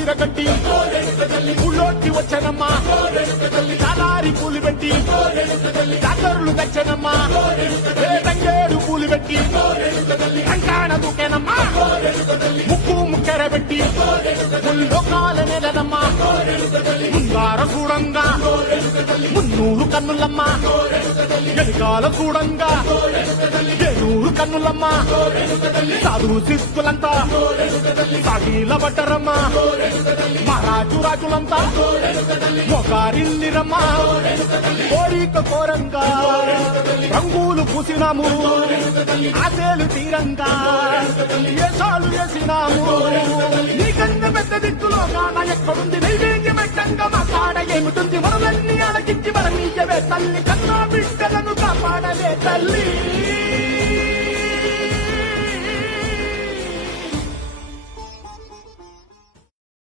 సిరగట్టి ఊళ్ళోకి వచ్చనమ్మా చాలారి పూలు పెట్టి జాతరులు తెచ్చనమ్మా తంగేడు పూలు పెట్టి కంకాణ దూకేనమ్మా ముక్కు ముక్కెర పెట్టి ముల్లోకాల నెలనమ్మా ముందార చూడంగా మున్నూరు కన్నులమ్మా ఎలికాల చూడంగా ఏనూరు కన్నులమ్మా సాధు శిస్తులంతా సాగిల పడ్డరమ్మా మహారాజు రాజులంతా మొగారిల్లిరమ్మా కోరిక కోరంగా రంగులు పూసినాము ఆశలు తీరంగా ఏసాలు వేసినాము నీకన్నా పెద్ద దిక్కులో కాన ఎక్కడుంది నైవేద్యం పెట్టంగా మా కాడ ఏమిటుంది మనలన్నీ అడగించి మన నీయవే తల్లి కన్నా బిడ్డలను కాపాడలే తల్లి